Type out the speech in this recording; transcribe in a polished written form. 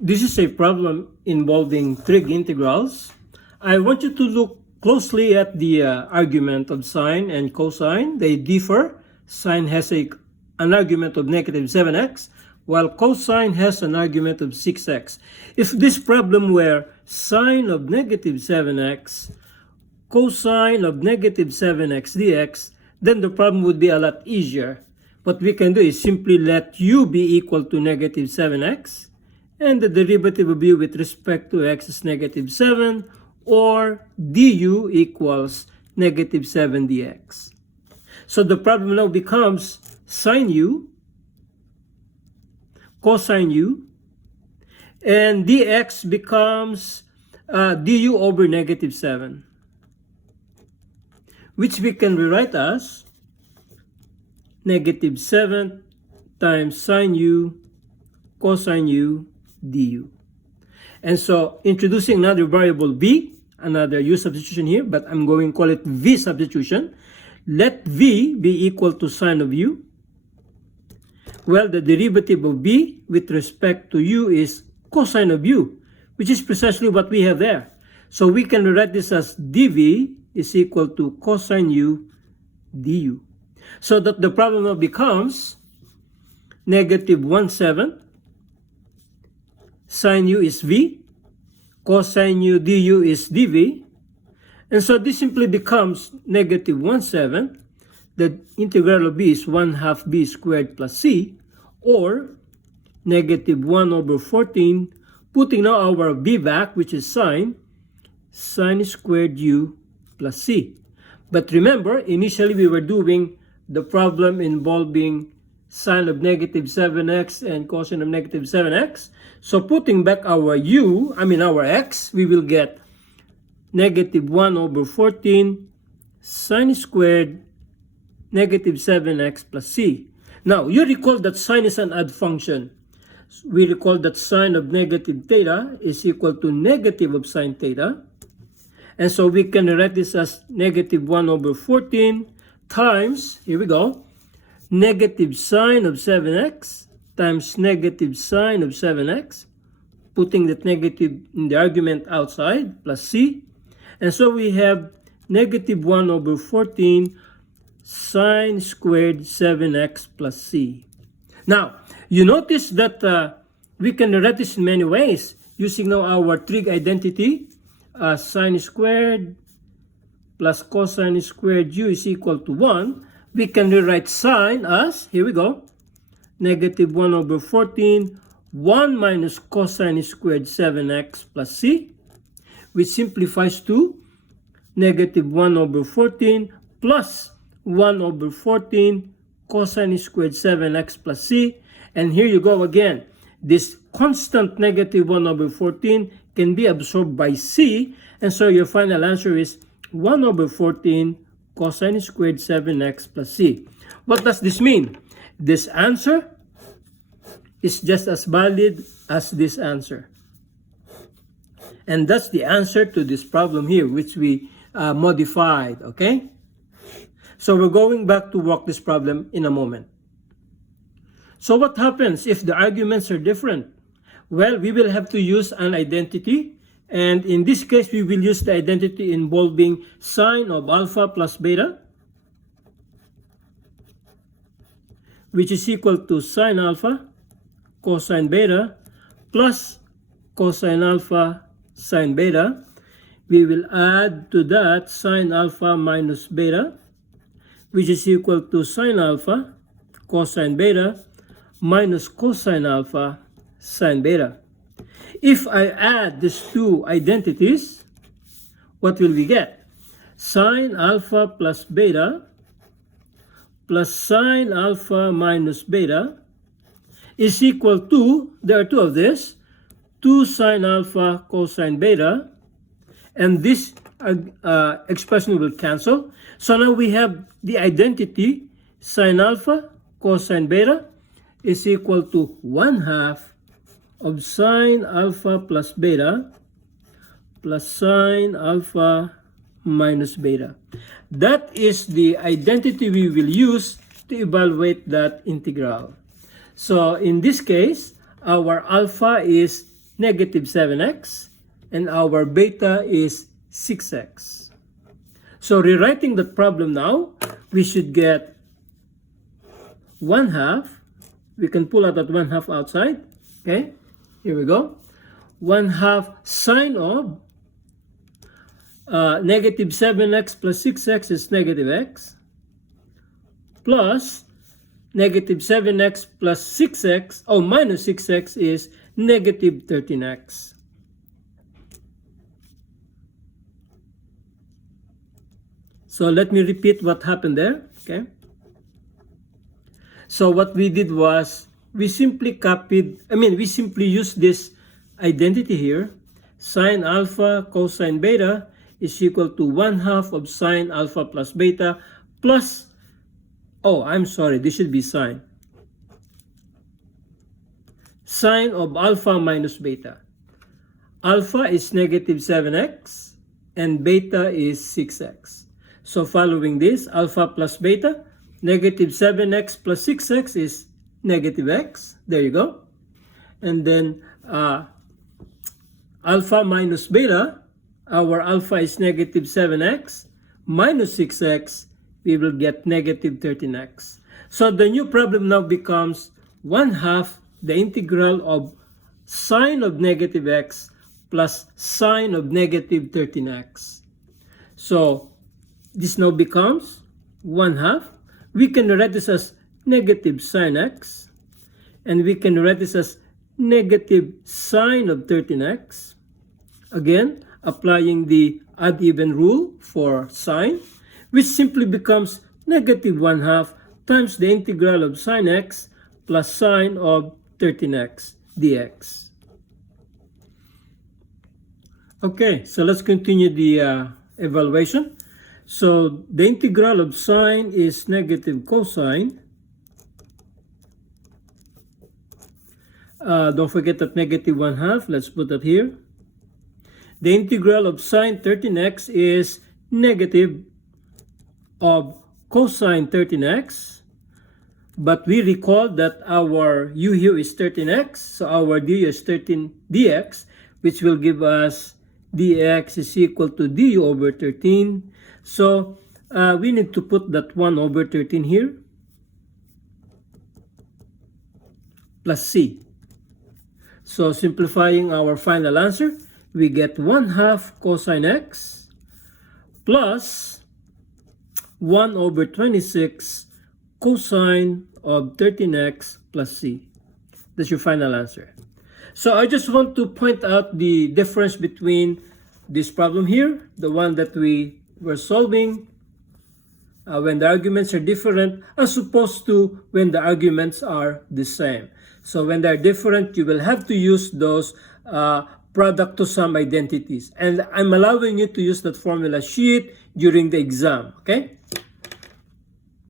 This is a problem involving trig integrals. I want you to look closely at the argument of sine and cosine. They differ. Sine has an argument of negative 7x, while cosine has an argument of 6x. If this problem were sine of negative 7x, cosine of negative 7x dx, then the problem would be a lot easier. What we can do is simply let u be equal to negative 7x, and the derivative of u with respect to x is negative 7, or du equals negative 7 dx. So the problem now becomes sine u, cosine u, and dx becomes du over negative 7, which we can rewrite as negative 7 times sine u cosine u du. And so introducing another variable v, another u substitution here, but I'm going to call it v substitution. Let v be equal to sine of u. Well, the derivative of v with respect to u is cosine of u, which is precisely what we have there. So we can write this as dv is equal to cosine u du. So that the problem now becomes negative 1/7 sine u is v, cosine u du is dv, and so this simply becomes negative 1/7. The integral of b is 1/2 b squared plus c, or negative 1 over 14, putting now our b back, which is sine squared u plus c. But remember, initially we were doing the problem involving sine of negative 7x and cosine of negative 7x. So putting back our our x, we will get negative 1 over 14 sine squared negative 7x plus c. Now, you recall that sine is an odd function. We recall that sine of negative theta is equal to negative of sine theta. And so we can write this as negative 1 over 14 times, here we go, negative sine of 7x times negative sine of 7x, putting that negative in the argument outside, plus c. And so we have negative 1 over 14 sine squared 7x plus c. Now, you notice that we can write this in many ways using now our trig identity. Sine squared plus cosine squared u is equal to 1. We can rewrite sine as, here we go, negative 1 over 14, 1 minus cosine squared 7x plus c, which simplifies to negative 1 over 14 plus 1 over 14 cosine squared 7x plus c. And here you go again. This constant negative 1 over 14 can be absorbed by c, and so your final answer is 1 over 14 cosine squared 7x plus c. What does this mean? This answer is just as valid as this answer. And that's the answer to this problem here, which we modified, okay? So we're going back to work this problem in a moment. So what happens if the arguments are different? Well, we will have to use an identity. And in this case, we will use the identity involving sine of alpha plus beta, which is equal to sine alpha cosine beta plus cosine alpha sine beta. We will add to that sine alpha minus beta, which is equal to sine alpha cosine beta minus cosine alpha sine beta. If I add these two identities, what will we get? Sine alpha plus beta plus sine alpha minus beta is equal to, there are two of this, 2 sine alpha cosine beta, and this expression will cancel. So now we have the identity sine alpha cosine beta is equal to 1/2 of sine alpha plus beta plus sine alpha minus beta. That is the identity we will use to evaluate that integral. So in this case, our alpha is negative 7x, and our beta is 6x. So rewriting that problem now, we should get 1/2. We can pull out that 1/2 outside. Okay, here we go. 1/2 sine of negative 7x plus 6x is negative x, plus negative 7x plus 6x, minus 6x is negative 13x. So let me repeat what happened there, okay? So what we did was, we simply used this identity here. Sine alpha cosine beta is equal to 1/2 of sine alpha plus beta plus, this should be sine. Sine of alpha minus beta. Alpha is negative 7x and beta is 6x. So following this, alpha plus beta, negative 7x plus 6x is negative x. There you go. And then alpha minus beta, our alpha is negative 7x minus 6x, we will get negative 13x. So the new problem now becomes 1/2 the integral of sine of negative x plus sine of negative 13x. So this now becomes 1/2. We can write this as negative sine x, and we can write this as negative sine of 13x. Again, applying the odd even rule for sine, which simply becomes negative 1/2 times the integral of sine x plus sine of 13x dx. Okay, so let's continue the evaluation. So the integral of sine is negative cosine. Don't forget that negative 1/2, let's put that here. The integral of sine 13x is negative of cosine 13x. But we recall that our u here is 13x, so our du is 13 dx, which will give us dx is equal to du over 13. So we need to put that 1 over 13 here, plus c. So simplifying our final answer, we get 1/2 cosine x plus 1 over 26 cosine of 13x plus c. That's your final answer. So I just want to point out the difference between this problem here, the one that we were solving when the arguments are different, as opposed to when the arguments are the same. So when they're different, you will have to use those product to sum identities. And I'm allowing you to use that formula sheet during the exam, okay?